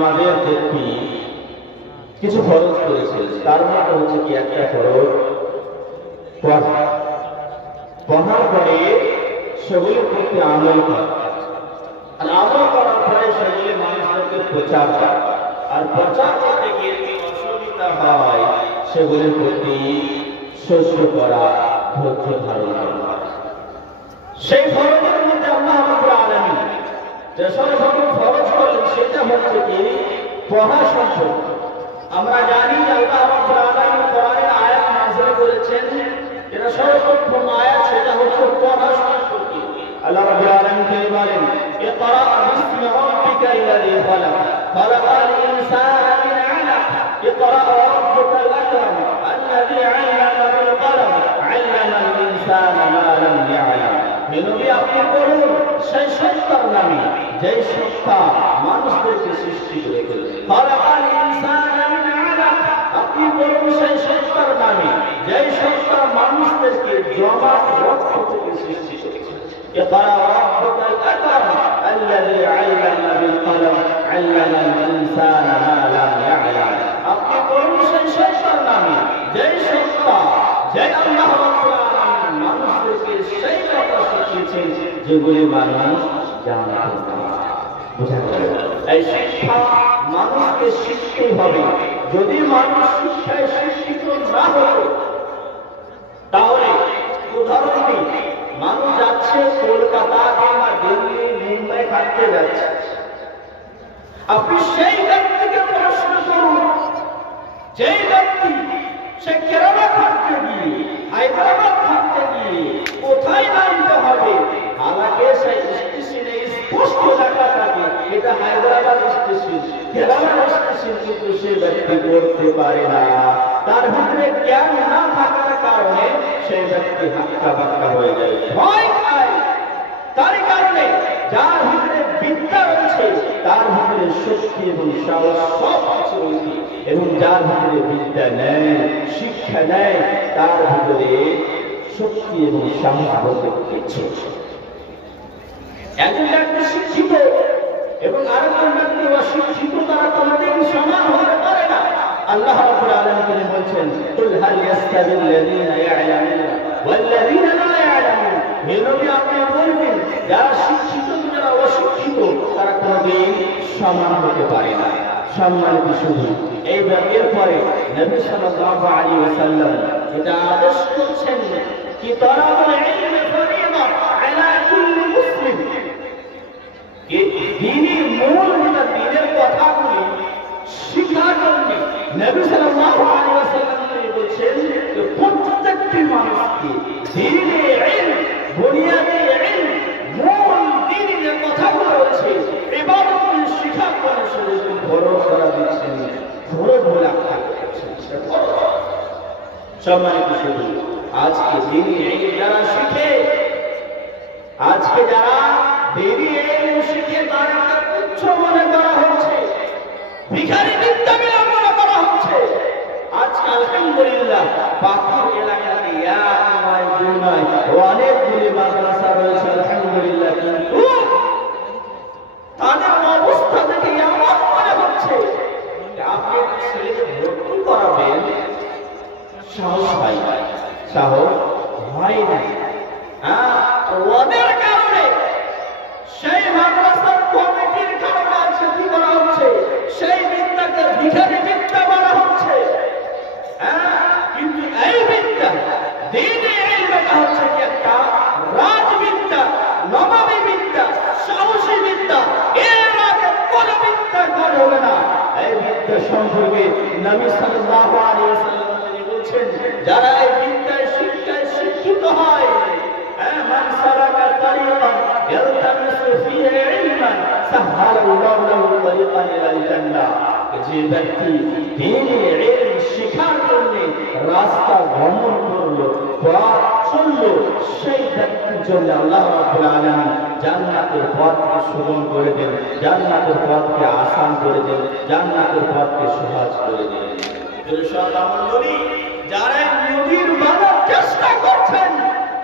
আমাদের প্রতি কিছু ফরজ করেছেন। তার মধ্যে হচ্ছে কি একটা ফরজ পড়ার পরে সেগুলির প্রতি আমল করা, আর আমল করার পরে সেগুলি মানুষদেরকে প্রচার করা, আর প্রচার করতে গিয়ে যদি অসুবিধা হয় সেগুলির প্রতি সহ্য করা, ধৈর্য ধারণ করা। সেই ফরজের মধ্যে আল্লাহ রাব্বুল আলামিন যে সর্বপ্রথম ফরজ করলেন সেটা হচ্ছে কি পড়া সম্পর্ক। আমরা জানি যে আল্লাহ রাব্বুল আলামিন কোরআনের আয়াত নাযিল করেছেন, এটা সর্বপ্রথম আয়াত, সেটা হচ্ছে পড়া সম্পর্কে। আল্লাহ রাব্বুল আলামিন বলেন ইকরা বিসমি রাব্বিকাল্লাযী খালাক খালাকাল ইনসানা মিন আলাক ইকরা রাব্বুকাল আকরাম আল্লাযী আল্লামা বিল কলম আল্লামাল ইনসানা মা লাম ইয়ালাম। নবী আপনি পড়ুন সেই সত্তার নামে যে সত্তা মানুষদেরকে সৃষ্টি করেছেন। খালাকাল ইনসানা মিন আলাক, আপনি পড়ুন সেই সত্তার নামে যে সত্তা মানুষদেরকে জমাট রক্ত থেকে সৃষ্টি করেছেন। ইকরা রাব্বুকাল আকরাম আল্লাযী আল্লামা বিল কলম আল্লামাল ইনসানা মা লাম ইয়ালাম। আপনি পড়ুন সেই সত্তার নামে যে সত্তা, যে আল্লাহ রাব্বুল আলামিন মানুষদেরকে সেই কথা শিখিয়েছেন যেগুলি মানুষ জানতো না। বুঝা গেল? এই শিক্ষা মানুষকে শিখতে হবে। যদি মানুষ শিক্ষায় শিক্ষিত না হতো তাহলে উদাহরণ দিই, মানুষ যাচ্ছে কলকাতা কিংবা দিল্লি মুম্বাই থাকতে যাচ্ছে, আপনি সেই ব্যক্তিকে প্রশ্ন করুন, যেই ব্যক্তি সে কেরালা থাকতে গিয়ে হায়দ্রাবাদ থাকতে গিয়ে কোথায় নামতে হবে, হালাকে সেই স্টেশনে স্পষ্ট লেখা থাকে এটা হায়দ্রাবাদ স্টেশন, কেরালা স্টেশন, কিন্তু সে ব্যক্তি করতে পারে না। তার ভিতরে জ্ঞান না থাকার কারণে সেই ব্যক্তি হাক্কা বাক্কা হয়ে যায়, ভয় খায়। তার কারণে যার ভিতরে বিদ্যা রয়েছে তার ভিতরে শক্তি এবং সাহস সব কিছু রয়েছে, এবং যার ভিতরে বিদ্যা নেই, শিক্ষা নেই, তার ভিতরে শক্তি এবং সাহস বলতে কিছু। একজন ব্যক্তি শিক্ষিত এবং আরেকজন ব্যক্তি অশিক্ষিত, তারা কোনোদিন সমান হতে পারে না। আল্লাহ রাব্বুল আলামিন বলছেন কুল হাল ইয়াস্তাবিল্লাযীনা ইয়া'লামুনা ওয়াল্লাযীনা লা ইয়া'লামুন। হে নবী আপনি বলবেন যারা শিক্ষিত যারা অশিক্ষিত তারা কোনোদিন সমান হতে পারে না। সম্মানিত শুধু এই ব্যাপারের পরে নবী সাল্লাল্লাহু আলাইহি ওয়াসাল্লাম এটা আদেশ করছেন কি তারাবুল ইলমি ফরিদা আলা কুল্লি মুসলিম, দ্বীনের মূল যেটা দ্বীনের কথাগুলি শিখার জন্য নবী সাল্লাল্লাহু আলাইহি ওয়াসাল্লাম বলছেন যে প্রত্যেকটি মানুষকে দ্বীনের ইলম, বুনিয়াদি ইলম, মূল দ্বীনের যে কথাগুলো রয়েছে ইবাদতগুলি শিখার জন্য শরীয়তে ফরজ করা দিচ্ছেন, ফরজ বলে আখ্যা করেছেন। সম্মানিত শুধু আজকে দ্বীনের ইলম যারা শিখে, আজকে যারা দ্বীনের ইলম শিখে তাদেরকে তুচ্ছ মনে করা হচ্ছে, ভিখারি বিদ্যা মনে করা হচ্ছে। আজকে আলহামদুলিল্লাহ পাখির এলাকাতে এক নয় দুই নয় অনেকগুলি মাদ্রাসা রয়েছে আলহামদুলিল্লাহ, কিন্তু তাদের অবস্থা দেখে এমন মনে হচ্ছে আপনি ছেলেকে ভর্তি করাবেন, সাহস হয় না, সাহস হয় না। ওদের কারণে সেই মাদ্রাসার কমিটির কারণে আছে কি করা হচ্ছে, সেই বিদ্যাকে ভিখারি বিদ্যা বলা হচ্ছে। কিন্তু এই বিদ্যা দ্বীনি ইলমটা হচ্ছে কি একটা রাজবিদ্যা, নবাবী বিদ্যা, সাহসী বিদ্যা। এর আগে কোন বিদ্যা কাজ হবে না। এই বিদ্যা সম্পর্কে নবী সাল্লাল্লাহু আলাইহি ওয়াসাল্লাম বলছেন যারা এই বিদ্যায় শিক্ষায় শিক্ষিত হয়, মান সালাকা তারিকান ইয়ালতামিসু ফীহি ইলমান সাহহালাল্লাহু লাহু তারিকান ইলাল জান্নাহ। যে ব্যক্তি দ্বীনি ইলম শিখার জন্য রাস্তা গমন করলো, পথ চললো, সেই ব্যক্তির জন্য আল্লাহ রাব্বুল আলামিন জান্নাতের পথকে সুগম করে দেন, জান্নাতের পথকে আসান করে দেন, জান্নাতের পথকে সহজ করে দেন। শ্রোতামণ্ডলী, যারা নদীর বাঁধার চেষ্টা করছেন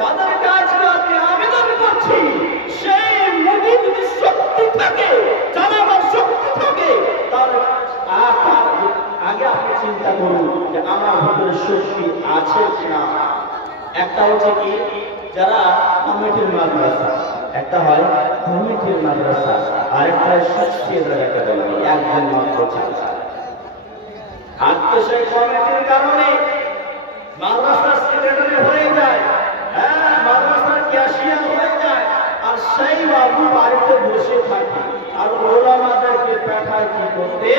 তাদের কাছে আমি আবেদন করছি, সেই নদী যদি শক্তি থাকে, চালাবার শক্তি থাকে, তার করুন যে আমার ভিতরে শক্তি আছে কিনা। একটা হচ্ছে কি, যারা কমিটির মাদ্রাসা, একটা হয় কমিটির মাদ্রাসা, আরেকটা শক্তির জায়গাটা বলে একজন মাত্র ছাত্র। আর তো সেই কমিটির কারণে মাদ্রাসার সেক্রেটারি হয়ে যায়, হ্যাঁ মাদ্রাসার ক্যাশিয়ার হয়ে যায়, আর সেই বাবু বাড়িতে বসে থাকে আর ওলামাদেরকে পাঠায় কি করতে,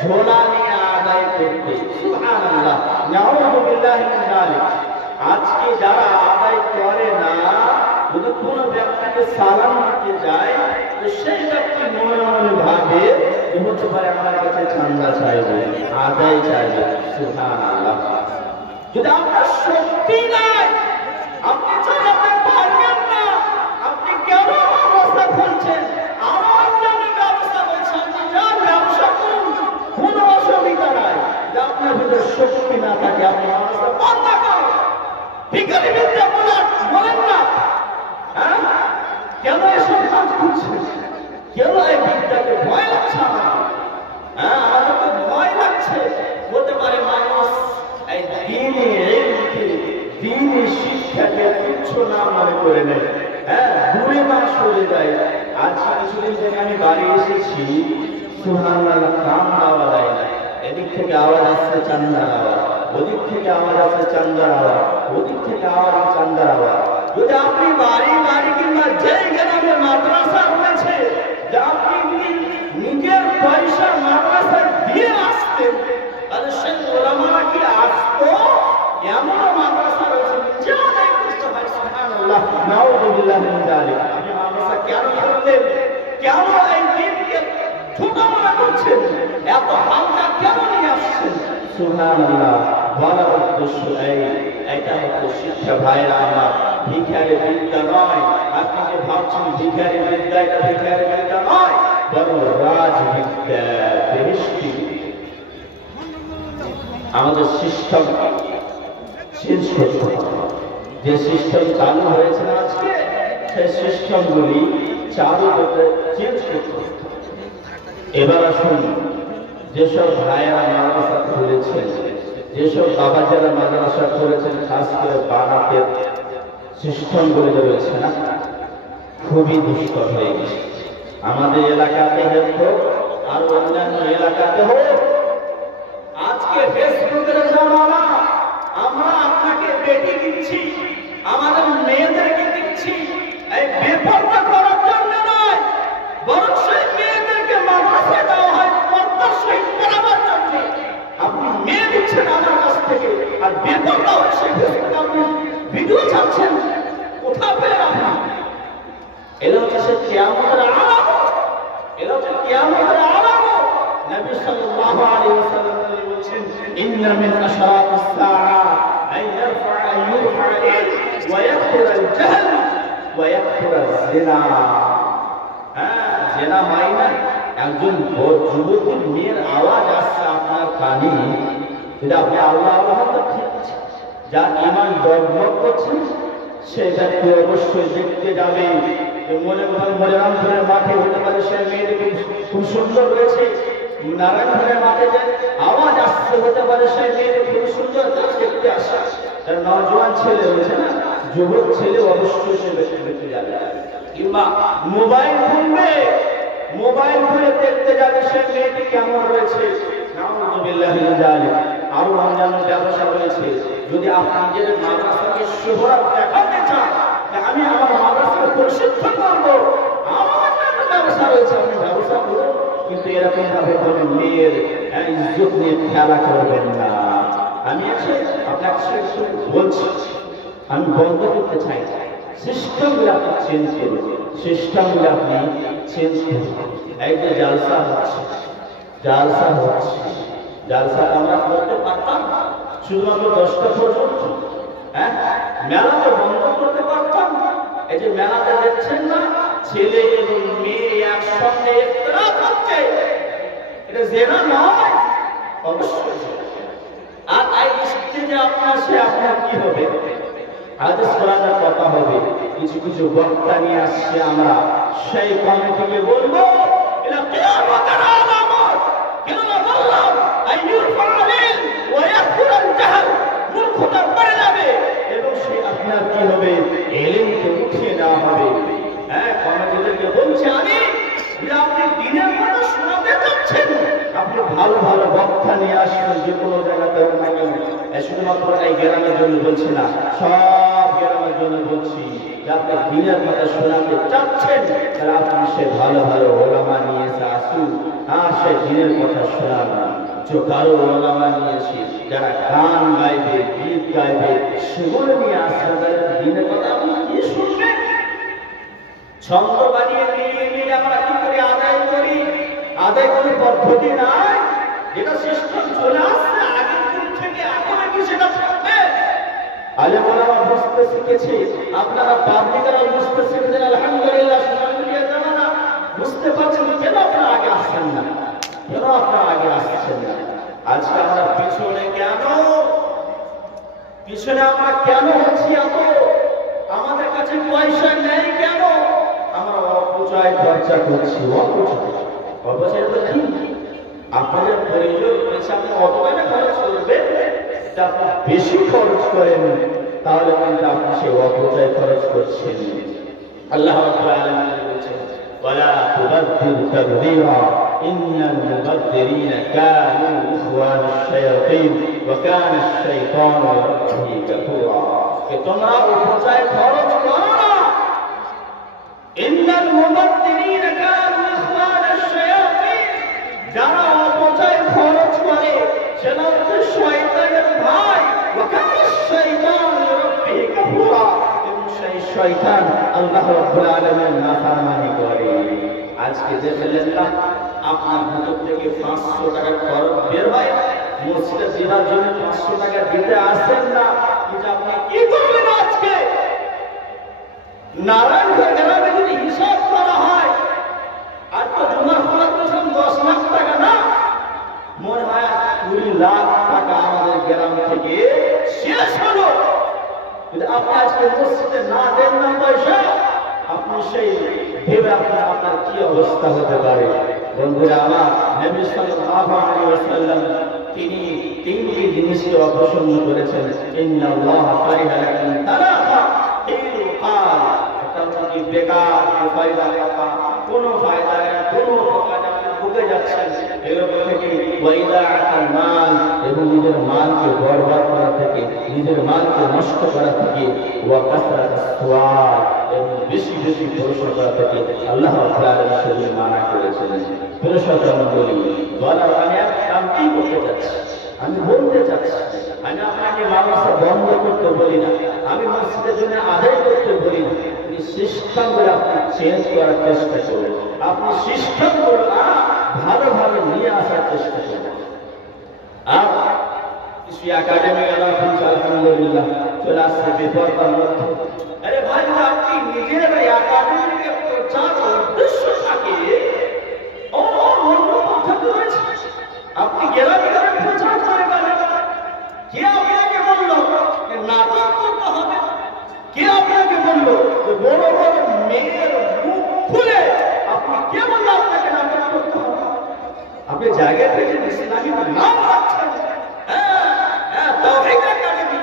ঝোলা নিয়ে আদায় করতে। সুবহানাল্লাহ, নাউযু বিল্লাহি মিন যালিক। আজকে যারা আদায় করে না, যদি কোনো ব্যক্তিকে সালাম দিতে যায় তো সেই ব্যক্তি মনে মনে ভাবে যে হতে পারে আমার কাছে চান্দা চাইবে, আদায় চাইবে। সুবহানাল্লাহ। যদি আপনার শক্তি নাই, আপনি চালাতে পারবেন না, আপনি কেন ব্যবস্থা করছেন? আমার জন্য ব্যবস্থা করছেন, যার ব্যবসা করুন, কোনো অসুবিধা নাই। যে আপনার ভিতরে শক্তি না থাকে, আপনি ব্যবস্থা বন্ধ করেন। ভিখারি বিদ্যা বলেন না, হ্যাঁ কেন এসব কাজ করছেন? কেন এই বিদ্যাকে ভয় লাগছে আমার? হ্যাঁ আমাদের তো ভয় লাগছে। বলতে পারে মানুষ এই দিনই শিক্ষাকে তুচ্ছ না মনে করে নেয়, হ্যাঁ দূরে না সরে যায়। আজ কিছুদিন থেকে আমি বাড়ি এসেছি, সুবহানাল্লাহ, কাম দেওয়া যায় না। এদিক থেকে আওয়াজ আসছে চান্দার আওয়াজ, ওদিক থেকে আওয়াজ আসছে চান্দার আওয়াজ, ওদিক থেকে আওয়াজ চান্দার আওয়াজ। যদি আপনি বাড়ি কিংবা যে গ্রামে মাদ্রাসা রয়েছে, যে আপনি যদি নিজের পয়সা মাদ্রাসা দিয়ে আসতেন, তাহলে সেই ওলামারা কি আসতো? এমন মাদ্রাসা রয়েছে যা আদায় করতে হয়। সুবহানাল্লাহ, নাউযু বিল্লাহি মিন যালিক। আপনি মাদ্রাসা কেন করলেন? কেন এই দিনকে ছোট মনে করছেন? এত হালকা কেন নিয়ে আসছেন? সুবহানাল্লাহ, বলার উদ্দেশ্য এইটা হচ্ছে শিক্ষা। ভাইরা আমার, ভিখারি বিদ্যা নয়। আপনি যে ভাবছেন ভিখারি বিদ্যা, এটা ভিখারি বিদ্যা নয়, বরং রাজবিদ্যা, বেহেশতি। আমাদের সিস্টেম চেঞ্জ করতে হবে। যে সিস্টেম চালু হয়েছে আজকে, সেই সিস্টেমগুলি চালু করতে চেঞ্জ করতে হবে। এবার আসুন, যেসব ভাইয়েরা মাদ্রাসা খুলেছেন, যেসব বাবা যারা মাদ্রাসা করেছেন, খাস করে বানাতে সিস্টেমগুলি রয়েছে না, খুবই দুষ্কর হয়ে গেছে। আমাদের এলাকাতে হোক আর অন্যান্য এলাকাতে হোক, আজকে ফেসবুকের জামানা। আমরা আপনাকে বেটি দিচ্ছি, আমাদের মেয়েদেরকে দিচ্ছি, এই বেপরোয়া করার জন্য নয়, বরং সেই মেয়েদেরকে মাদ্রাসায় দেওয়া হয় পর্দার সহিত পড়াবার জন্য। আপনি মেয়ে দিচ্ছেন আমার কাছ থেকে, আর বেপরোয়া হয়ে সেই ফেসবুকে আপনি ভিডিও ছাড়ছেন, কোথা পেলেন আপনি? এরা হচ্ছে সে কিয়ামতের আলামত, এরা হচ্ছে কিয়ামতের আলামত। নবী সাল্লাল্লাহু আলাইহি ওয়াসাল্লাম বলেছেন, ইন্না মিন আশরাতিস সাআ আন ইয়ারফা ইউফা ওয়া ইয়াকথুরা আল জাহল ওয়া ইয়াকথুরা যিনা। হ্যাঁ, যিনা হয় না, একজন যুবতীর মেয়ের আওয়াজ আসছে আপনার কানে, যদি আপনি আল্লাহ আল্লাহ তো ঠিক আছে, যার ঈমান ডগমগ করছে সে ব্যক্তি অবশ্যই দেখতে যাবে। মনিরামপুরের মাঠে হতে পারে সে মেয়েদের খুব সুন্দর রয়েছে, নারায়ণপুরের মাঠে যে আওয়াজ আসছে হতে পারে সে মেয়েদের খুব সুন্দর দেখতে আসে। তার নজওয়ান ছেলে রয়েছে না, যুবক ছেলে, অবশ্যই সে ব্যক্তি দেখতে যাবে। কিংবা মোবাইল খুলবে, মোবাইল খুলে দেখতে যাবে সে মেয়েটি কেমন রয়েছে। নাউযু বিল্লাহি মিন যালিক। আরো অন্যান্য ব্যবসা রয়েছে। যদি আপনি নিজের মাদ্রাসাকে শোহরত দেখাতে চান, আমি আমার মাদ্রাসাকে প্রশিক্ষণ করবো, আমার একটা ব্যবসা রয়েছে, আপনি ব্যবসা করুন, কিন্তু এরকম ভাবে কোনো মেয়ের ইজ্জত নিয়ে খেলা করবেন না। আমি আপনাকে বলছি, আমি বন্ধ করতে চাই। সিস্টেমগুলো আপনি চেঞ্জ করুন, সিস্টেমগুলো আপনি চেঞ্জ করুন। এই যে জালসা হচ্ছে, জালসা আমরা করতে পারতাম শুধুমাত্র 10টা পর্যন্ত, হ্যাঁ মেলাতে বন্ধ করতে পারতাম। এই যে মেলাতে দেখছেন না, ছেলে এবং মেয়ে একসঙ্গে ইফতার করছে, এটা জেনা নয়? অবশ্যই। আর এই স্টেজে আপনার কি হবে? হাদিস কোরআনের কথা হবে। কিছু কিছু বক্তা নিয়ে আসছে, আমরা সেই কমিটিকে বলবো এটা কিয়ামতের আলামত। কেন বললাম আইয়ুরফা আলাইহি ওয়া বলছে আমি যে আপনি দিনের কথা শোনাতে চাচ্ছেন, আপনি ভালো ভালো বক্তা নিয়ে আসবেন যে কোনো জায়গাতে হোক না কেন। শুধুমাত্র এই গ্রামের জন্য বলছি না, সব গ্রামের জন্য বলছি যে আপনি দিনের কথা শোনাতে চাচ্ছেন, তাহলে আপনি সে ভালো ভালো ওলামা নিয়ে এসে আসুন, আর সে দিনের কথা শোনাবেন। যে কারো ওলামা নিয়েছি যারা গান গাইবে, গীত গাইবে, সেগুলো নিয়ে আসবেন, তাহলে দিনের কথা আপনি কি শুনবেন? ছন্দ বানিয়ে মিলিয়ে মিলিয়ে আমরা কি করে আদায় করি? আদায় করার পদ্ধতি নাই, যেটা সিস্টেম চলে আসছে আগের যুগ থেকে, এখন কি সেটা থাকবে? আলেম ওলামা বুঝতে শিখেছে, আপনারা পাবলিকরা বুঝতে শিখেছেন, আলহামদুলিল্লাহ। সোশ্যাল মিডিয়া জামানা, বুঝতে পারছেন কেন আপনারা আগে আসছেন না? কেন আপনারা আগে আসছেন না? আজকে আমরা পিছনে কেন? পিছনে আমরা কেন হচ্ছি এত? আমাদের কাছে পয়সা নেই কেন? আমরা অপচয় খরচা করছি। অপচয় তো ঠিক, আপনাদের প্রয়োজন হয়েছে, আপনি অত টাকা খরচ করবেন, আপনি বেশি খরচ করেন, তাহলে কিন্তু আপনি সেই অপচয় খরচ করছেন। আল্লাহ রাব্বুল আলামিন বলেছেন, ওয়ালা তুবাদদির তাবদীরা ইন্নাল মুবাদদিরিনা কানু ইখওয়ানাশ শায়াতিন ওয়া কানা আশ-শাইতানু লিরাব্বিহি কাফুরা। তোমরা অপচয় খরচ করো না। ইন্নাল মুবাদদিরিনা কানু ইখওয়ানাশ শায়াতিন, যারা অপচয় খরচ করে সেটা হচ্ছে শয়তানের ভাই। ওয়া কানা আশ-শাইতানু লিরাব্বিহি কাফুরা, এবং সেই শয়তান আল্লাহ রাব্বুল আলামিনের নাফরমানি করে। আজকে দেখলেন না, আপনার ভিতর থেকে 500 টাকা খরচ বের হয়, মসজিদে দিবার জন্য 500 টাকা দিতে আসেন না, কিন্তু আপনি কি করবেন? আজকে নারায়ণগঞ্জ গ্রামে যদি হিসাব করা হয়, আর তো জুমার খরচ করছেন 10 লাখ টাকা না, মনে হয় 20 লাখ টাকা আমাদের গ্রাম থেকে শেষ হলো। যদি আপনি আজকে মসজিদে না দেন না পয়সা, আপনি সেই ভেবে আপনার কি অবস্থা হতে পারে? বন্ধুরা আমার, নবী সাল্লাল্লাহু আলাইহি ওয়াসাল্লাম তিনি তিনটি জিনিসকে অপছন্দ করেছেন। ইন্নাল্লাহা কারিহা লাকুম তালাকা ইল কাল, এটা হচ্ছে বেকার ফায়দা রাখা, কোনো ফায়দা নেই, কোনো প্রকার আপনি ঢুকে যাচ্ছেন এরকম থেকে। ওয়াইদাআতাল মাল, এবং নিজের মালকে বরবাদ করা থেকে, নিজের মালকে নষ্ট করা থেকে। ওয়া কাসরাতাস সুআল, এবং বেশি বেশি প্রশ্ন করা থেকে আল্লাহ রাব্বুল আলামিন সেগুলো মানা করেছেন। প্রশ্ন বলি বলার আমি এক কামটি করতে যাচ্ছি, আমি বলতে চাচ্ছি, আমি আপনাকে মাদ্রাসা বন্ধ করতে বলি না, আমি মসজিদের জন্য আদায় করতে বলি না। আপনি সিস্টেমগুলো আপনি চেঞ্জ করার চেষ্টা করুন, আপনি সিস্টেমগুলো ভালোভাবে নিয়ে আসার চেষ্টা করুন। আর কিছু একাডেমি আলহামদুলিল্লাহ চলে আসছে বিপর্তার মধ্যে। আরে ভাই, আপনি নিজের একাডেমিকে প্রচার উদ্দেশ্য থাকে, আপনি গ্রামে গ্রামে প্রচার করে বেড়ান। কে আপনাকে বলল নাটক করতে হবে? কে আপনাকে বলল বড় বড় মেয়ের মুখ খুলে আপনি কে বলল আপনাকে নাটক করতে হবে? আপনি জায়গায় পেয়ে ইসলামী নাম রাখছেন, তাওহীদ একাডেমি,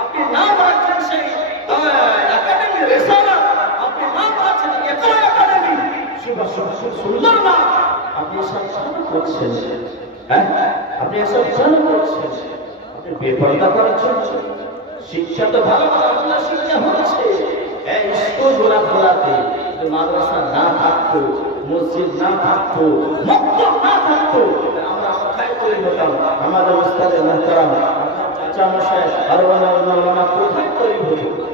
আপনি নাম রাখছেন সেই একাডেমি রিসালাত, আপনি নাম রাখছেন ইকরা একাডেমি, সুন্দর নাম। আপনি এসব কেন করছেন? আপনি এসব কেন করছেন? আপনি বেপরদা করেছেন। শিক্ষা তো ভালো ভালো শিক্ষা হচ্ছে, এই স্কুল গোলাতে মাদ্রাসা না থাকতো, মসজিদ না থাকতো, মক্তব না থাকতো, আমরা কোথায় তৈরি হতাম? আমাদের উস্তাদে মুহতারাম, চাচা মশাই আর ওলামা কোথায় তৈরি হতো?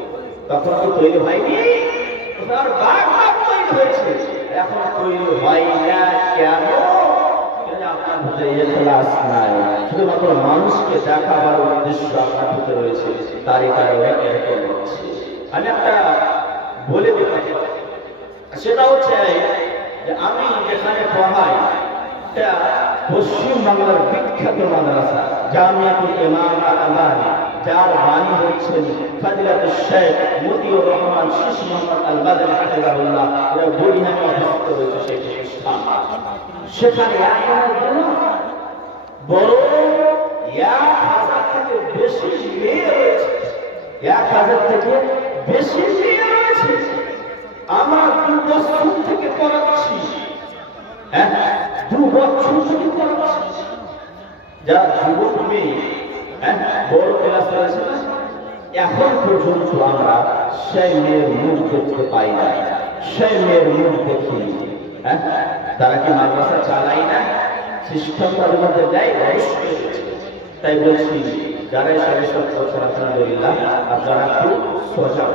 তখন কি তৈরি হয়নি? আর বাঘ বাঘ তৈরি হয়েছে, এখন তৈরি হয় না কেন? আপনার ভিতরে এখলাস নাই, শুধুমাত্র মানুষকে দেখাবার উদ্দেশ্য আপনার ভিতরে রয়েছে, তারই কারণে এরকম হচ্ছে। আমি একটা বলে দিতে, সেটা হচ্ছে যে আমি যেখানে পড়াই এটা পশ্চিম বাংলার বিখ্যাত মাদ্রাসা জামিয়াতুল ইমাম আল-আলবানী, যার বাণী হচ্ছেন ফাদিলাতুশ শেখ মতিউর রহমান শীষ মোহাম্মদ আল-বাদরি হাফিজাহুল্লাহ। এরা বুড়িহামে অবস্থিত রয়েছে সেই প্রতিষ্ঠান। সেখানে বড় 1000 থেকে বেশি মেয়ে রয়েছে, 1000 থেকে বেশি মেয়ে রয়েছে। আমরা 2 বছর থেকে পড়াচ্ছি, হ্যাঁ 2 বছর থেকে পড়াচ্ছি। যারা যুবক মেয়ে বড় ক্লাসে আছে না, এখন পর্যন্ত আমরা সেই মেয়ের মুখ দেখতে পাই না, সেই মেয়ের মুখ দেখি। তারা কি মাদ্রাসা চালাই না? সিস্টেম তাদের মধ্যে দেয়, অবশ্যই। তাই বলছি যারা সাড়ে 7 বছর আলহামদুলিল্লাহ আপনারা একটু সজাগ।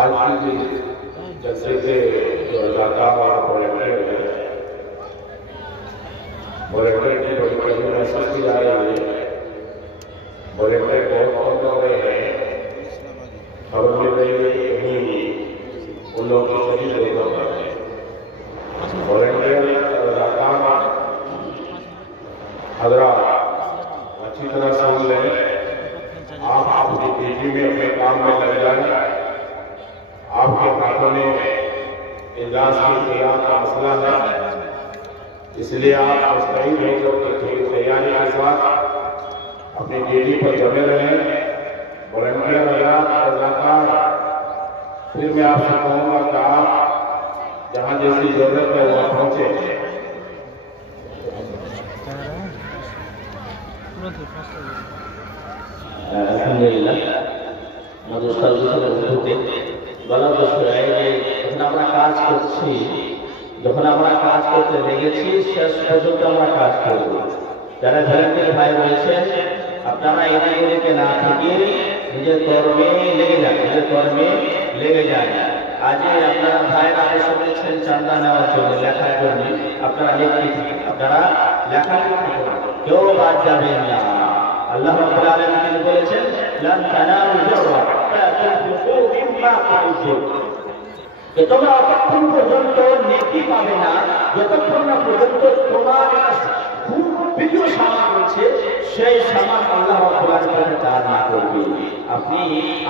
आज की जैसे कि जो लगातार और वॉलंटियर की बड़ी बड़ी महसूस की जा रही है। वॉलंटियर बहुत कम हो रहे हैं। खबर मिल रही है कि कहीं उन लोगों की सही जरूरत है। वॉलंटियर लगातार हजरात अच्छी तरह सुन लें। आप अपनी ड्यूटी में अपने काम में लग जाए। आपके हाथों में इजलास की तैयार का मसला है, इसलिए आप मुस्तैद होकर के थोड़ी तैयारी के साथ अपनी ड्यूटी पर जमे रहें। वॉलंटियर लगातार फिर मैं आपसे कहूँगा कि आप जहाँ जैसी जरूरत है वहाँ पहुँचे। আলহামদুলিল্লাহ আমাদের সর্বশেষ বলতে বলা বিষয় যে যখন আমরা কাজ করছি, যখন আমরা কাজ করতে লেগেছি, শেষ পর্যন্ত আমরা কাজ করব। যারা ভলেন্টিয়ার ভাই রয়েছেন আপনারা এদিকে না থেকে নিজের কর্মে লেগে যান, নিজের কর্মে লেগে যান। আজকে আপনারা ভাইরা এসে বলেছেন চাঁদা নেওয়ার জন্য, লেখার জন্য, আপনারা লিখতে থাকুন, আপনারা লেখালেখি করুন, কেউ বাদ যাবেন না। আল্লাহ রাব্বুল আলামিন বলেছেন লান তানালুল বিররা হাত্তা তুনফিকু মিম্মা তুহিব্বুন, যে তোমরা ততক্ষণ পর্যন্ত নেকি পাবে না যতক্ষণ না পর্যন্ত তোমার খুব প্রিয় সামান রয়েছে সেই সামান আল্লাহ রাব্বুল আলামিন দান না করবে। আপনি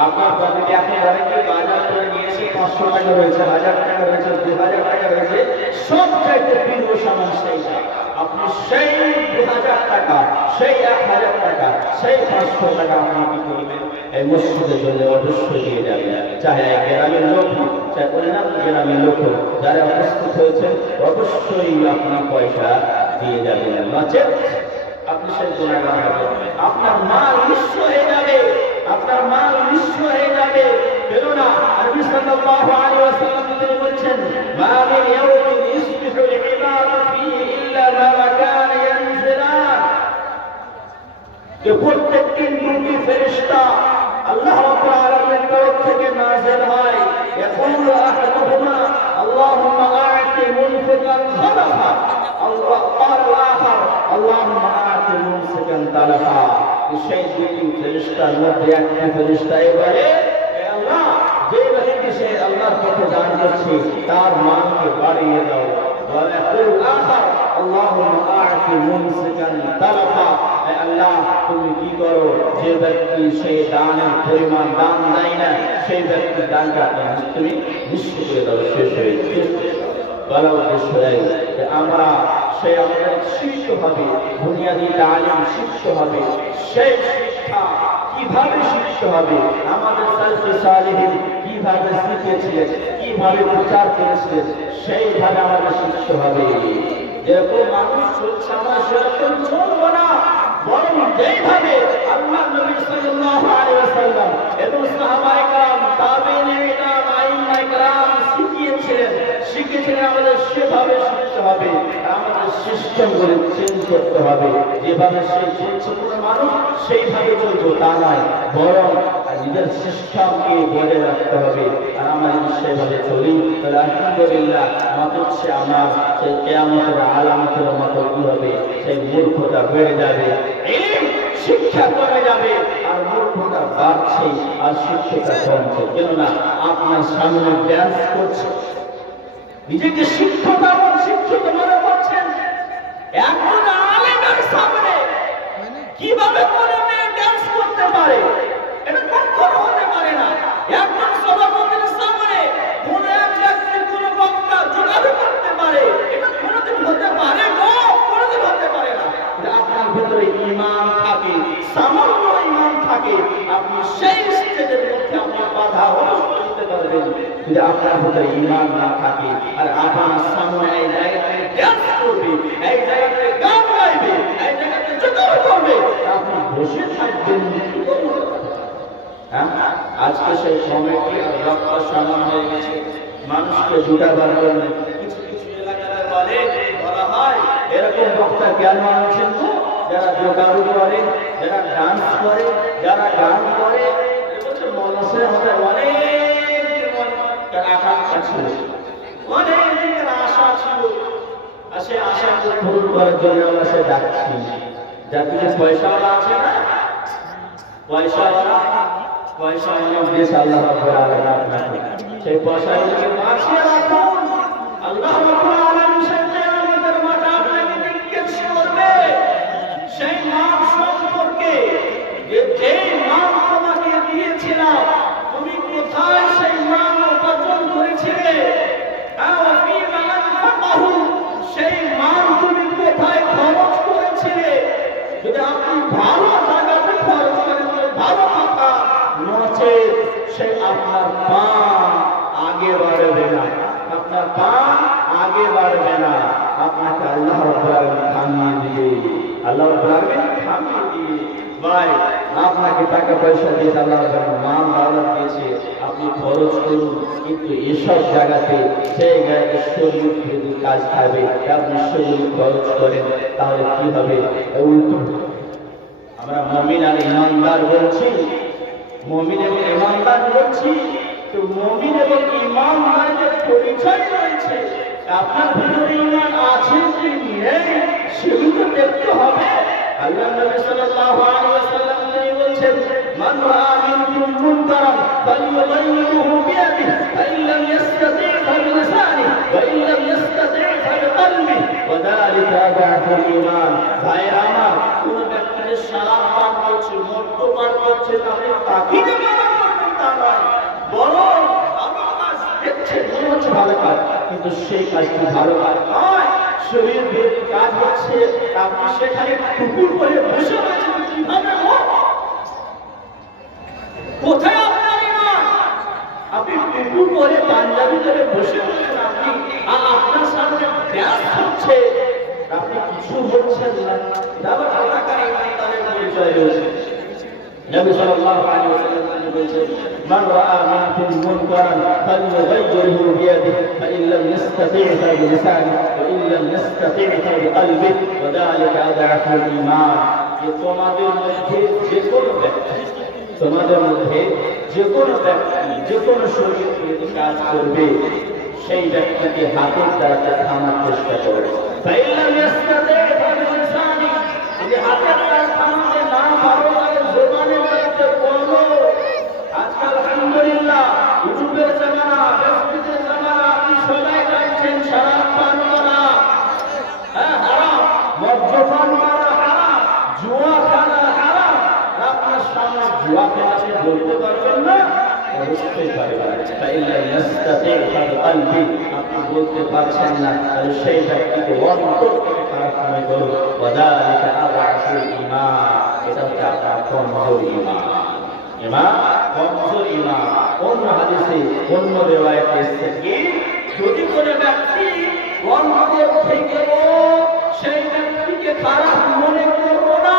আপনার বাড়িতে এখন অনেকে বাজার করে নিয়েছে, 500 টাকা রয়েছে, 1000 টাকা রয়েছে, 2000 টাকা রয়েছে, সব চাইতে প্রিয় সামান সেইটা। আপনি সেই 2000 টাকা, সেই 1000 টাকা, সেই 500 টাকা আপনি কি করবেন? এই মসজিদের জন্য অবশ্যই দিয়ে যাবেন। চাহে গ্রামের লোক হোক, চাহে অন্যান্য গ্রামের লোক হোক, যারা উপস্থিত হয়েছেন অবশ্যই আপনি পয়সা দিয়ে যাবেন। নচেত আপনি সেই গুনাহগার হবেন, আপনার মাল নিঃস্ব হয়ে যাবে, আপনার মাল নিঃস্ব হয়ে যাবে। কেননা নবী সাল্লাল্লাহু আলাইহি ওয়াসাল্লাম তিনি বলেছেন মা মিন ইয়াউমিন ইসবিহুল ইবাদু ফীহি ইল্লা মালাকান ইয়ানজিলান, যে প্রত্যেক দিন দুটি ফেরেশতা আল্লাহ রাব্বুল আলামিনের তরফ থেকে নাযিল হয়। ইয়াকুলু আহাদুহুমা আল্লাহুম্মা আ'তি মুনফিকান খালাফা, আল্লাহ আল-আখার আল্লাহুম্মা আ'তি মুমসিকান তালাফা। সেই দুটি ফেরেশতার মধ্যে একটি ফেরেশতা বলে হে আল্লাহ, যে ব্যক্তি সে আল্লাহর পথে দান করছে তার মানকে বাড়িয়ে দাও। ওয়া ইয়াকুলু আখার আল্লাহুম্মা আ'তি মুমসিকান তালাফা, হে আল্লাহ তুমি কি করো, যে ব্যক্তি সেই দানের পরিমাণ দান দেয় না সেই ব্যক্তির দানটা তুমি নিঃস্ব করে দাও, শেষ হয়ে যাবে। বলা উদ্দেশ্য যে আমরা সেই আমাদের শিখতে হবে, বুনিয়াদি তালিম শিখতে হবে। সেই শিক্ষা কিভাবে শিখতে হবে, আমাদের সালফে সালেহিন কিভাবে শিখেছিলেন, কিভাবে প্রচার করেছিলেন, সেইভাবে আমাদের শিখতে হবে। যেরকম মানুষ চলছে আমরা সেরকম চলবো না, বরং যেইভাবে আল্লাহ নবী সাল্লাল্লাহু আলাইহি ওয়াসাল্লাম এবং সাহাবায়ে কেরাম, তাবেঈনে কেরাম, আইম্মায়ে কেরাম শিখিয়েছিলেন আমাদের সেভাবে শিখতে হবে। আমাদের সিস্টেমগুলো চেঞ্জ করতে হবে, যেভাবে সে চলছে কোনো মানুষ সেইভাবে চলবো তা নয়, বরং নিজের সিস্টেমকে বজায় রাখতে হবে। আর আমরা যদি সেভাবে চলি তাহলে আলহামদুলিল্লাহ মাত্র আমার সেই কিয়ামতের আলামতের মতো কি হবে, সেই মূর্খতা বেড়ে যাবে, শিক্ষা কমে যাবে, আর মূর্খতা বাড়ছে আর শিক্ষা কমছে। কেননা আপনার সামনে ড্যান্স করছে, নিজেকে শিক্ষক এবং শিক্ষিত মনে করছেন, একজন আলেমের সামনে কিভাবে কোনো মেয়ে ড্যান্স করতে পারে? এটা কখনো হতে পারে না। একজন সভাপতির সামনে কোন এক ব্যক্তির কোন বক্তা যোগাযোগ করতে পারে, এটা কোনোদিন হতে পারে না, কোনোদিন হতে পারে না। আপনার ভিতরে ঈমান থাকে, সামান্য ঈমান থাকে, আপনি সেই কথা অনুষ্ঠিত করবেন। যদি আপনার ভিতরে ঈমান না থাকে আর আপনার সামনে এই জায়গাতে ডান্স করবে, এই জায়গাতে গান গাইবে, এই জায়গাতে জিকির করবে, আপনি বসে থাকবেন। আজকে সেই কমিটি আর রক্ত সমান হয়ে গেছে মানুষকে জুটাবার জন্য। কিছু কিছু এলাকাতে বলা হয় এরকম বক্তা কেন আনছেন তো, যারা যোগাযোগ করে, যারা ডান্স করে, যারা গান করে, মানুষের মধ্যে অনেক আকাঙ্ক্ষা ছিল, অনেক দিনের আশা ছিল, আর সে আশাকে পূরণ করার জন্য আমরা সে ডাকছি। যার কিছু পয়সাওয়ালা আছে না, পয়সাওয়ালা অনেক দেশ আল্লাহ রাব্বুল আলামিন আপনাকে সেই পয়সাগুলোকে বাঁচিয়ে রাখুন। আল্লাহ রাব্বুল আলামিন সেই কিয়ামতের মাঠে আপনাকে জিজ্ঞেস করবে সেই মাল সম্পর্কে, যে মাল তোমাকে দিয়েছিলাম তুমি কোথায় সেই মাল উপার্জন করেছিলে, সেই মাল তুমি কোথায় খরচ করেছিলে। যদি আপনি ভালো জায়গাতে খরচ করেন ভালো কথা, নচেত সে আপনার পা আগে বাড়বে না, আপনার পা আগে বাড়বে না। আপনাকে আল্লাহ রাব্বুল আলামিন থামিয়ে দিবে, আল্লাহ রাব্বুল আলামিন থামিয়ে দিবে। ভাই, আপনাকে টাকা পয়সা দিয়ে আল্লাহ রাব্বুল আলামিন মান দৌলত দিয়েছে, আপনি খরচ করুন, কিন্তু এসব জায়গাতে সেই জায়গাতে শরীর যদি কাজ থাকবে, আপনি শরীর খরচ করেন, তাহলে কি হবে? উল্টো। আমরা মুমিন আর ঈমানদার বলছি, মুমিন এবং ঈমানদার বলছি, তো মুমিন এবং ঈমানদারের পরিচয় রয়েছে। আপনার ভিতরে ঈমান আছে কি নেই সেগুলো দেখতে হবে। আল্লাহ নবী সাল্লাল্লাহু আলাইহি ওয়াসাল্লাম তিনি বলেন, মান রাআ মিনকুম মুনকারান ফালইয়ুগাইয়িরহু বিয়াদিহি ফাইন লাম ইসতাতি' ফাবিলিসানিহি ওয়া ইন লাম ইসতাতি' ফাবিকলবিহি ওয়া যালিকা আদআফুল ঈমান। ভাইরা আমার, কোন ব্যক্তি শরাব পান করছে, মদ্য পান করছে, আপনি তাকে যে মানা করবেন তা নয়, বরং ভালো কাজ দেখছে, মনে হচ্ছে ভালো কাজ, কিন্তু সেই কাজটি ভালো কাজ নয়, শরীর বিরোধী কাজ হচ্ছে। আপনি সেখানে টুকুর করে বসে রয়েছেন, কিভাবে হোক? কোথায় আপনার ঈমান? আপনি টুকুর করে পাঞ্জাবি ধরে বসে রয়েছেন, আপনি আর আপনার সামনে ব্যাস হচ্ছে, আপনি কিছু বলছেন না। তারপর আল্লাহর ঈমানদারের পরিচয় রয়েছে। নবী সাল্লাল্লাহু আলাইহি ওয়াসাল্লাম বলেছেন, মান রাআ মিনকুম মুনকারান ফালইয়ুগাইয়িরহু বিয়াদিহি ফাইন লাম ইসতাতি' ফাবিলিসানিহি ওয়া ইন লাম ইসতাতি' ফাবিকলবিহি ওয়া যালিকা আদআফুল ঈমান। তোমাদের মধ্যে যে কোনো ব্যক্তি, তোমাদের মধ্যে যে কোনো ব্যক্তি যে কোনো শরীর বিরোধী কাজ করবে, সেই ব্যক্তিকে হাতের দ্বারা থামার চেষ্টা করবে। ফাইন লাম ইসতাতি' ফাবিলিসানিহি, যদি হাতের দ্বারা থামাতে না পারো তাহলে জবানের দ্বারা বলো। আজকাল আলহামদুলিল্লাহ ইউটিউবের জামানা, ফেসবুকের জামানা, আপনি সবাই জানছেন শরাব পান করা হারাম, মদ্যপান করা হারাম, জুয়া খেলা হারাম। আপনার সামনে জুয়া খেলাকে বলতে পারবেন না? অবশ্যই পারবেন। ফাইল্লা ইস্তাতি' ফাবিকলবিহি, আপনি বলতে পারছেন না, তাহলে সেই ব্যক্তিকে অন্তর থেকে প্রার্থনা করুন। ওয়া যালিকা আদআফুল ঈমান, এটা হচ্ছে আপনার কমজোর ঈমান। ঈমান কমজোর ঈমান। অন্য হাদিসে অন্য রিওয়ায়াতে এসেছে কি, যদি কোনো ব্যক্তি অন্তর থেকে সেই ব্যক্তিকে খারাপ মনে করবো না,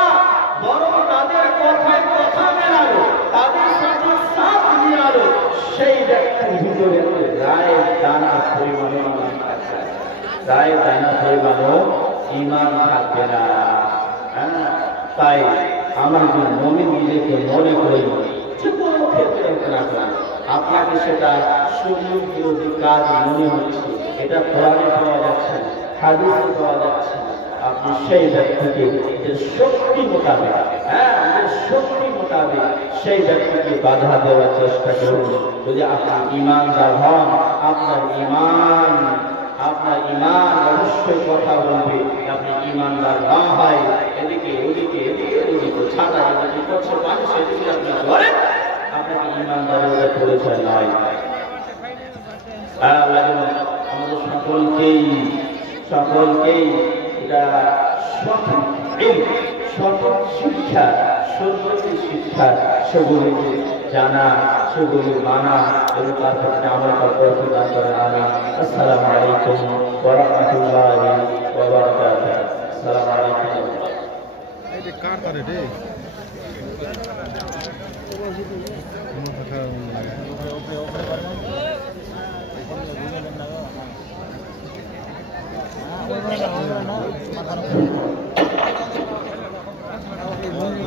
বরং তাদের কথায় কথা মেলালো, তাদের সাথে সাথ মিলালো, সেই ব্যক্তির ভিতরে রায়ের দানা পরিমাণও রায়ের দানা পরিমাণও ঈমান থাকবে না। তাই আমার যে মুমিন নিজেকে মনে করি, যে কোনো ক্ষেত্রে না কেন আপনাকে সেটা শরীর বিরোধী কাজ মনে হচ্ছে, এটা কোরআনে পাওয়া যাচ্ছে না, হাদিসে পাওয়া যাচ্ছে না, আপনি সেই ব্যক্তিকে শক্তি মোতাবেক, শক্তি মোতাবেক সেই ব্যক্তিকে বাধা দেওয়ার চেষ্টা করুন। যদি আপনি ঈমানদার হন, আপনার ঈমান অবশ্যই কথা বলবে। আপনি ঈমানদার না হয়, এদিকে ওদিকে এদিকে ওদিকে ছাড়া যদি করছে মানুষ, এদিকে আপনি করেন, আপনাকে ঈমানদারের পরিচয় নয়। আমাদের সকলকেই এটা সঠিক শিক্ষা, সর্বত্র শিক্ষা সেগুলিকে জানা शुक्राना इनका अमल करते खुदा कराना। अस्सलामु अलैकुम व रहमतुल्लाहि व बरकातुहू। अस्सलामु अलैकुम।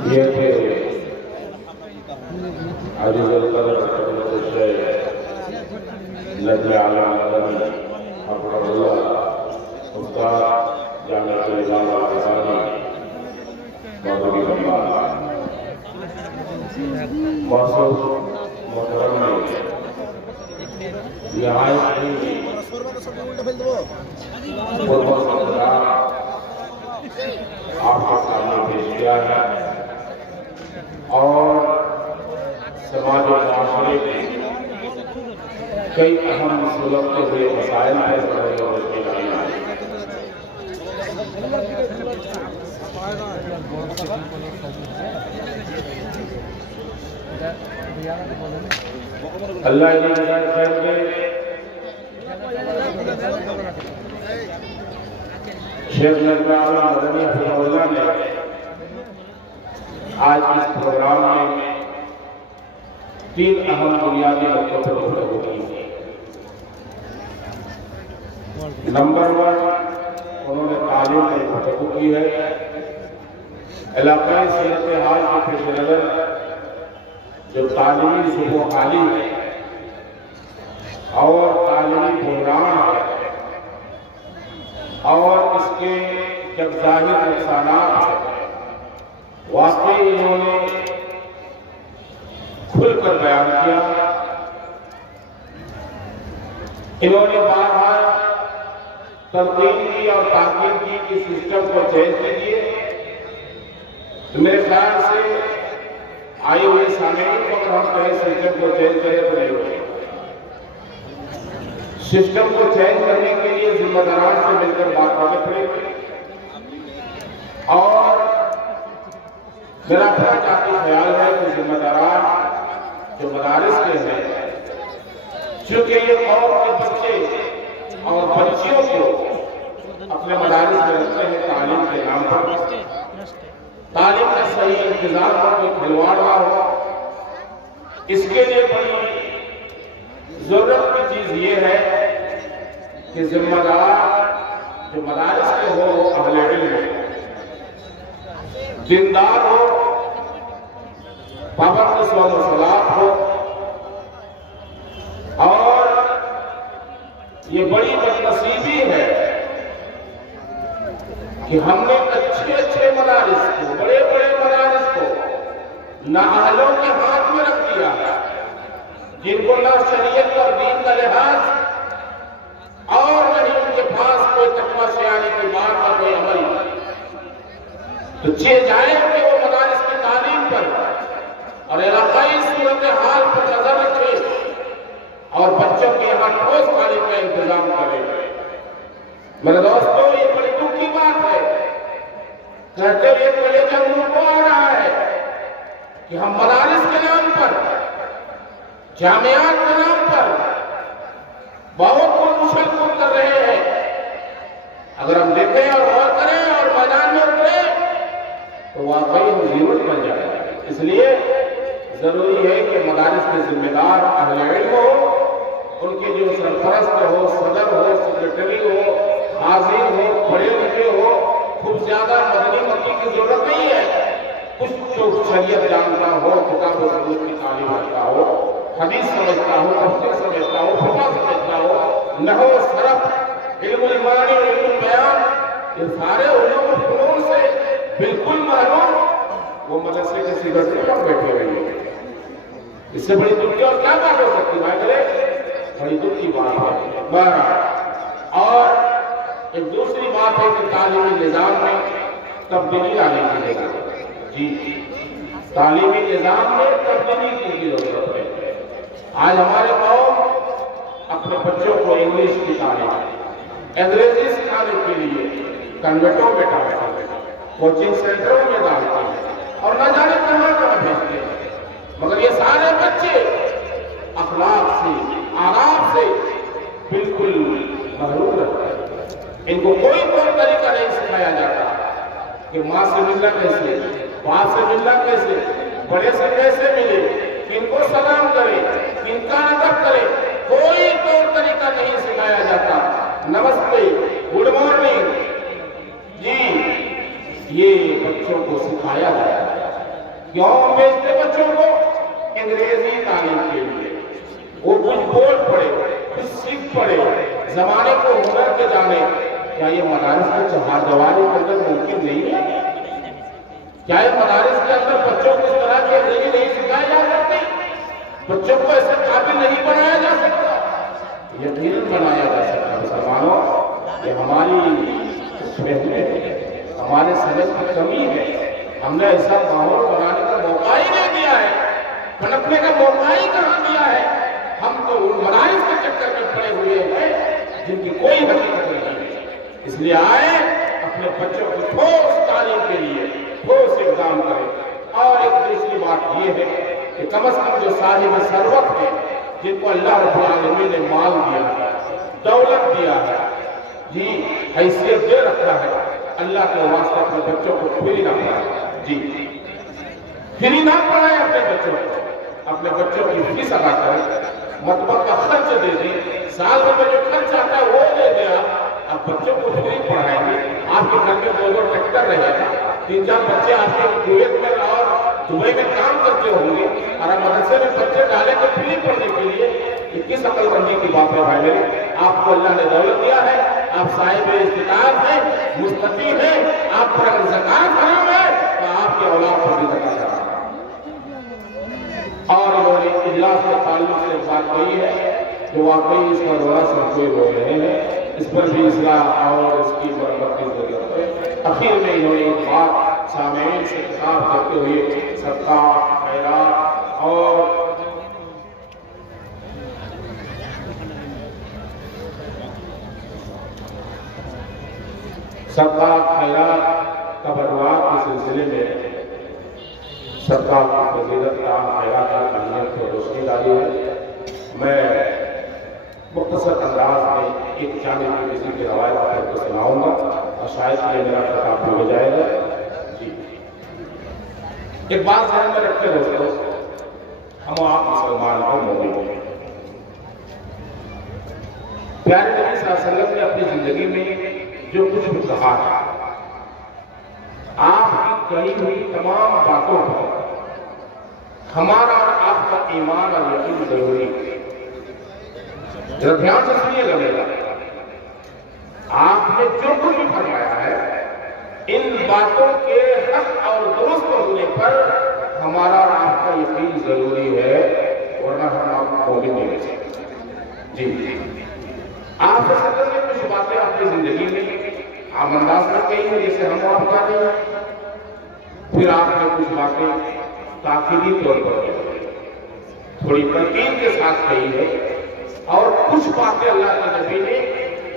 ये थे अजीज़ुल क़द्र शेख नज़्म आला मदनी हफ़िज़हुल्लाह उस्ताद जामिअतुल इस्लाम अल-अज़हरी मौजूदी खिदमत मौसूद मोहतरम ने नहायत ही आपके सामने पेश किया है और समाज और माशरे में कई अहम सुलगते हुए मसाइल पेश कर रहे और उसकी अल्लाह की नज़र खैर दे। शेख नज़्म आला मदनी हफ़िज़हुल्लाह ने आज इस प्रोग्राम में 3 अहम बुनियादी नुक्तों पर गुफ्तगू की। नंबर 1 उन्होंने तालीम पर गुफ्तगू की है। इलाक़ाई सूरत हाल के पेश नज़र जो तालीमी सुबोहाली है और तालीमी बहरान है और इसके जब ज़ाहिर नुकसानात हैं, वाकई इन्होंने खुलकर बयान किया। इन्होंने बार-बार तल्क़ीन की और ताकीद की कि सिस्टम को चेंज कीजिए। तो मेरे ख्याल से आए हुए सामईन को अगर हम कहें सिस्टम को चेंज करें तो नहीं होगा। सिस्टम को चेंज करने के लिए जिम्मेदारान से मिलकर बात करनी पड़ेगी और मेरा अपना जाती ख्याल है कि जिम्मेदारान जो मदारिस के हैं, चूंकि ये कौम के बच्चे और बच्चियों को अपने मदारिस में रखते हैं तालीम के नाम पर, तालीम का सही इंतजाम हो, कोई खिलवाड़ ना हो, इसके लिए बड़ी जरूरत की चीज ये है कि जिम्मेदार जो मदारिस के हो अहले इल्म हो, दीनदार हो, पाबंद सलात हो। और ये बड़ी बदनसीबी है कि हमने अच्छे मदारिस को, बड़े मदारिस को नाअहलों के हाथ में रख दिया, जिनको ना शरीयत और दीन का लिहाज और नहीं उनके पास कोई तकवा सियानी की बात का कोई अमल। तो चे जाए कि वो मदारिस की तालीम पर और इलाकाई सूरत हाल पर नजर रखे और बच्चों के यहाँ ठोस तालीम का इंतजाम करें। मेरे दोस्तों, ये बड़ी दुख की बात है। कहते हुए कलेजा मुंह को आ रहा है कि हम मदारिस के नाम पर, जामियात के नाम पर बहुत कुछ उछल-कूद कर रहे हैं। अगर हम देखें और गौर करें और मैदान में उतरे तो वाकई मुसीबत बन जाएगा। इसलिए जरूरी है कि मदारिस के जिम्मेदार अहले इल्म हो, उनके जो सरपरस्त हो, सदर हो, सेक्रेटरी हो, हाजिर हो, पढ़े लिखे हो, खूब ज्यादा मदनी मक्की की जरूरत नहीं है। कुछ जो शरीयत जानता हो, किताब और सुन्नत की तालीम रखता हो, हदीस समझता हो, तफसीर समझता हो, फिक़ह समझता हो, नहव सरफ, इल्मुल इमानी और इल्मुल बयान, ये सारे उलूम और फनून से बिल्कुल मालूम वो मदरसे के सिगरेट पर बैठे हुए हैं। इससे बड़ी दुख की और क्या बात हो सकती भाई मेरे? बड़ी दुख की बात है। और एक दूसरी बात है कि तालीमी निजाम में तब्दीली लाने की जरूरत है। जी, तालीमी निजाम में तब्दीली की जरूरत है। आज हमारे कौम अपने बच्चों को इंग्लिश की तालीम, अंग्रेजी सिखाने के लिए कन्वेंटों में डालते हैं, कोचिंग सेंटरों में डालते हैं और न जाने कहां भेजते हैं। मगर ये सारे बच्चे اخلاق سے، آداب سے بالکل محروم رکھتے ہیں۔ ان کو کوئی طور طریقہ نہیں سکھایا جاتا کہ ماں سے ملنا کیسے، باپ سے ملنا کیسے، بڑے سے کیسے ملے، کن کو سلام کرے، کن کا ادب کرے، کوئی طور طریقہ نہیں سکھایا جاتا۔ نمستے، گڈ مارننگ، جی یہ بچوں کو سکھایا جاتا ہے۔ کیوں بھیجتے بچوں کو؟ انگریزی تعلیم کے لیے۔ وہ کچھ بول پڑے، کچھ سیکھ پڑے، زمانے کو ہنر کے جانے۔ کیا یہ مدارس کے چہار دیواری کے اندر ممکن نہیں ہے؟ کیا یہ مدارس کے اندر بچوں کو اس طرح کی انگریزی نہیں سکھائی جا سکتی؟ بچوں کو ایسے قابل نہیں بنایا جا سکتا؟ یقیناً بنایا جا سکتا۔ مسلمانوں، یہ ہماری فہم ہے، ہمارے سمجھ کی کمی ہے۔ ہم نے ایسا ماحول بنانے کا موقع ہی نہیں دیا ہے، پنپنے کا موقع ہی کہاں دیا ہے۔ ہم تو ان مدارس کے چکر میں پڑے ہوئے ہیں جن کی کوئی حقیقت نہیں ہے۔ اس لیے آئے اپنے بچوں کو ٹھوس تعلیم کے لیے ٹھوس اقدام کریں۔ اور ایک دوسری بات یہ ہے کہ کم از کم جو صاحب ثروت ہے، جن کو اللہ رب العالمین نے مال دیا ہے، دولت دیا ہے، جی حیثیت دے رکھا ہے، اللہ کے واسطے اپنے بچوں کو فری نہ پڑھائے، جی فری نہ پڑھائے اپنے بچوں کو، اپنے بچوں کی فیس ادا کریں، مطبع کا خرچ دے دیں، سال میں جو خرچ آتا ہے وہ دے دیں۔ آپ بچوں کو فری پڑھائیں گے، آپ کے گھر میں دو ٹریکٹر رہے گا، 3-4 بچے آپ کے کویت میں اور دبئی میں کام کرتے ہوں گے، اور آپ مدرسے میں بچے ڈالیں گے فری پڑھنے کے لیے۔ یہ کس عقل مندی کی بات ہے بھائی میرے؟ آپ کو اللہ نے دولت دیا ہے، آپ صاحب استطاعت ہیں، مستطیع ہیں، آپ پر اگر زکوٰۃ حرام ہے تو آپ کے اولاد پر بھی زکوٰۃ حرام ہے۔ اور انہوں نے اجلاس کے تعلق سے بات کہی ہے کہ واقعی اس پر بڑا سب کوئی ہو رہے ہیں، اس پر بھی اصلاح اور اس کی مرمت کی ضرورت ہے۔ اخیر میں انہوں نے ایک بات سامعین سے خطاب کرتے ہوئے صدقہ، خیرات اور صدقہ، خیرات، تبرعات کے سلسلے میں صدقہ کی فضیلت کا، خیرات کی اہمیت کو روشنی ڈالی ہے۔ میں مختصر انداز میں ایک جامع کسی کی روایت آپ کو سناؤں گا اور شاید یہ میرا خطاب بھی ہو جائے گا۔ جی ایک بات ذہن میں رکھتے دوستو، ہم آپ مسلمان اور مومن ہیں۔ پیارے نبی صلی اللہ علیہ وسلم نے اپنی زندگی میں جو کچھ بھی کہا ہے، آپ کی کہی ہوئی تمام باتوں پر ہمارا اور آپ کا ایمان اور یقین ضروری ہے۔ ذرا دھیان سے سنیے گا میرا، آپ نے جو کچھ بھی فرمایا ہے، ان باتوں کے حق اور درست ہونے پر ہمارا اور آپ کا یقین ضروری ہے، ورنہ ہم آپ کو مومن نہیں لے سکتے۔ جی آپ نے کچھ باتیں اپنی زندگی میں عام انداز میں کہی ہیں جیسے ہم آپ کر رہے ہیں، پھر آپ نے کچھ باتیں تاکیدی طور پر تھوڑی ترکیب کے ساتھ کہی ہے، اور کچھ باتیں اللہ کے نبی نے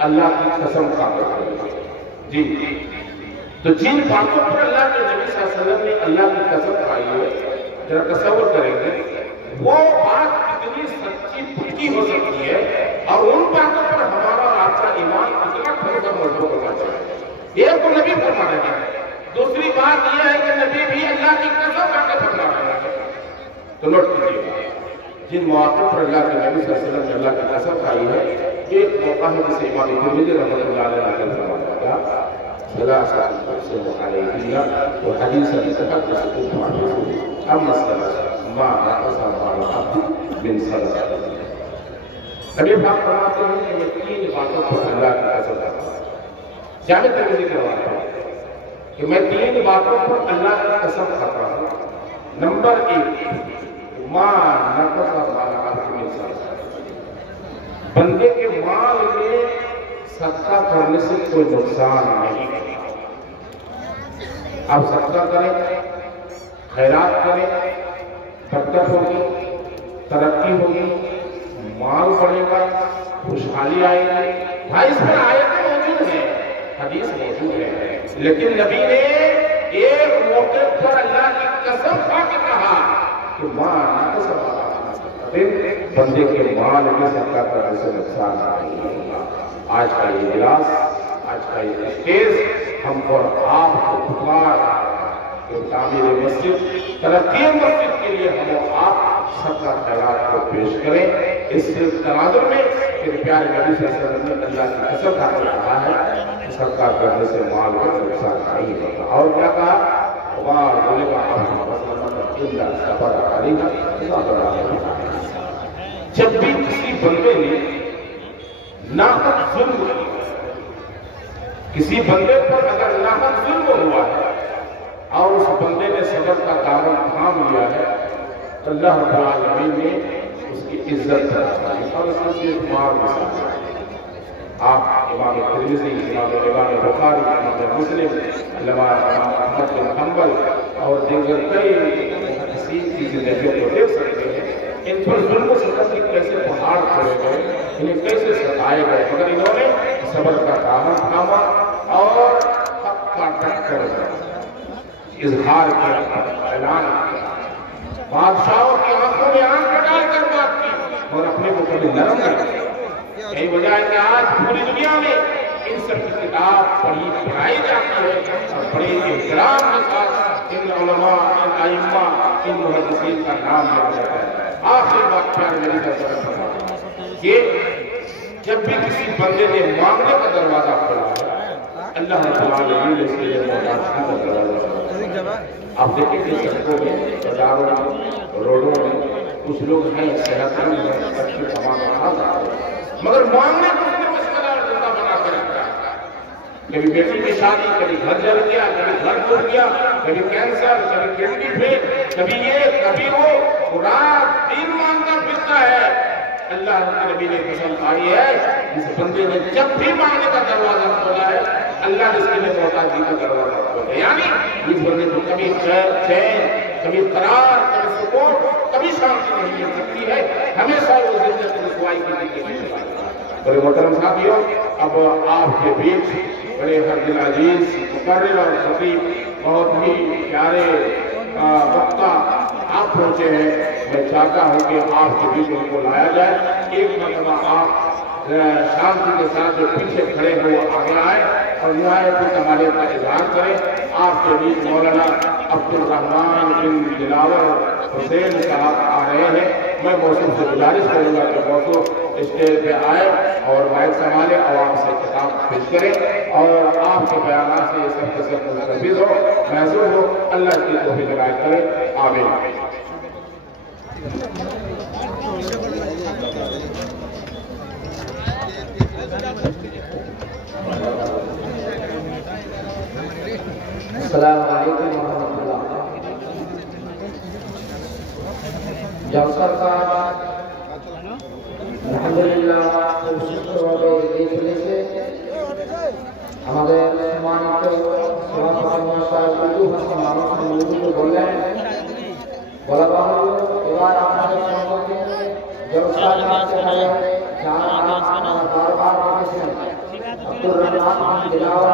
اللہ کی قسم کھا کر کہی ہے۔ جی تو جن باتوں پر اللہ کے نبی صلی اللہ علیہ وسلم نے اللہ کی قسم کھائی ہے، ذرا تصور کریں گے وہ بات کتنی سچی پکی ہو سکتی ہے، اور ان باتوں پر ہمارا اور آپ کا ایمان کتنا ٹھوس مضبوط ہونا چاہیے۔ یہ تو نبی فرما رہے ہیں۔ دوسری بات یہ ہے کہ نبی بھی اللہ کی قسم کھا کے فرما رہے ہیں۔ تو نوٹ کیجیے، جن مواقع پر اللہ کے نبی صلی اللہ علیہ وسلم نے اللہ کی قسم کھائی ہے، ایک موقع ہے جسے امام ترمذی رحمۃ اللہ علیہ نے فرمایا تھا، ثلاثۃ اقسم علیہن وحدیث تقدس اما الصلاۃ ما نقص مال العبد من صدقہ۔ نبی پاک فرماتے ہیں کہ یہ 3 باتوں پر اللہ کی قسم کھاتا ہے۔ جامع ترمذی کی روایت ہے کہ میں 3 باتوں پر اللہ کی قسم کھاتا ہوں۔ نمبر 1، ما نقص مال العبد من صدقہ، بندے کے مال میں صدقہ کرنے سے کوئی نقصان نہیں ہے۔ آپ صدقہ کریں، خیرات کریں، برکت ہوگی، ترقی ہوگی، مال بڑھے گا، خوشحالی آئے گی۔ بھائی اس پر آیتیں موجود ہیں، حدیث موجود ہے، لیکن نبی نے ایک موقع پر اللہ کی قسم کھا کے کہا کہ ماں نقص مال العبد، بندے کے مال میں صدقہ کرنے سے نقصان نہیں ہوگا۔ آج کا یہ اجلاس، آج کا یہ اسٹیج ہم اور آپ کو پکار کہ تعمیر مسجد، ترقی مسجد کے لیے ہم اور آپ صدقہ خیرات کو پیش کریں۔ اس سے تناظر میں کہ پیارے نبی صلی اللہ علیہ وسلم نے اللہ کی قسم کھا کے کہا ہے کہ صدقہ کرنے سے مال کا نقصان نہیں ہوگا۔ اور کیا کہا؟ جب بھی کسی بندے نے ناحق ظلم کیا، کسی بندے پر اگر ناحق ظلم ہوا ہے اور اس بندے نے صبر کا دامن تھام لیا ہے تو اللہ رب العالمین نے اس کی عزت فرمائی اور اس کی مار مثال ہے۔ آپ امام ترمذی، امام بخاری، امام مسلم، علامہ احمد بن حنبل اور دیگر کئی حسین کی زندگیوں کو دیکھ سکتے ہیں۔ ان پر ظلم و ستم کے کیسے پہاڑ کھڑے گئے، انہیں کیسے ستائے گئے، مگر انہوں نے صبر کا دامن تھاما اور حق کا ڈٹ کر اظہار کیا، اعلان کیا، بادشاہوں کی آنکھوں میں آنکھ ڈال کر بات کی اور اپنے کو کبھی نرم کر دیا۔ یہی وجہ ہے کہ آج پوری دنیا میں ان سب کی کتاب پڑھائی جاتی ہے اور بڑے احترام کے ساتھ ان علماء، ان ائمہ، ان محدثین کا نام لیا جاتا ہے۔ آخر بات پیارے نبی صلی اللہ علیہ وسلم کہ جب بھی کسی بندے نے مانگنے کا دروازہ کھولا ہے، اللہ رب العالمین نے اس کے لیے محتاج کا دروازہ کھولا۔ آپ دیکھیں کہ سڑکوں میں، بازاروں میں، روڈوں میں کچھ لوگ ہیں صحت مند ہیں، اچھے کمانے کھا سکتے ہیں، مگر مانگنے کو اس نے مسئلہ زندہ بنا کے رکھا ہے۔ کبھی بیٹی کی شادی، کبھی گھر جل گیا، کبھی گھر ٹوٹ گیا، کبھی کینسر، کبھی کڈنی فیل، کبھی یہ کبھی وہ رات دن مانگتا پھرتا ہے۔ اللہ کے نبی نے قسم کھائی ہے اس بندے نے جب بھی مانگنے کا دروازہ کھولا ہے اللہ نے اس کے لیے محتاجی کا دروازہ کھولا ہے۔ یعنی اس بندے کو کبھی چین، کبھی قرار، کبھی سکون، کبھی شانتی نہیں مل سکتی ہے، ہمیشہ وہ ذلت رسوائی کی زندگی ہے۔ بڑے محترم ساتھیوں، اب آپ کے بیچ بڑے ہر دل عزیز مقرر اور خطیب بہت ہی پیارے وقتہ آپ پہنچے ہیں۔ میں چاہتا ہوں کہ آپ کے بیچ ان کو لایا جائے۔ ایک مرتبہ آپ شانتی کے ساتھ جو پیچھے کھڑے ہیں وہ آگے آئے اور نہایت ہمارے کا اظہار کریں۔ آپ کے بیچ مولانا عبدالرحمان بن دلاور حسین صاحب آ رہے ہیں۔ میں موسم سے گزارش کروں گا کہ موسم اسٹیج پہ آئے اور مائک سنبھالے، عوام سے خطاب پیش کریں اور آپ کے بیانات سے یہ سب کے سب مستفید ہو، محسوس ہو۔ اللہ کی توفیق عنایت کرے، آمین۔ السلام علیکم ورحمۃ اللہ۔ جلسہ کا আলহামদুলিল্লাহ সুষ্ঠুভাবে এগিয়ে চলেছে। আমাদের সম্মানিত সভাপতি মহাশয় উর্দু ভাষী মানুষ উর্দুতে বললেন, বলা বাহুল্য এবার আপনাদের সম্পর্কে জলসা যারা বারবার দেখেছেন আব্দুর রহমান দিলাওয়ার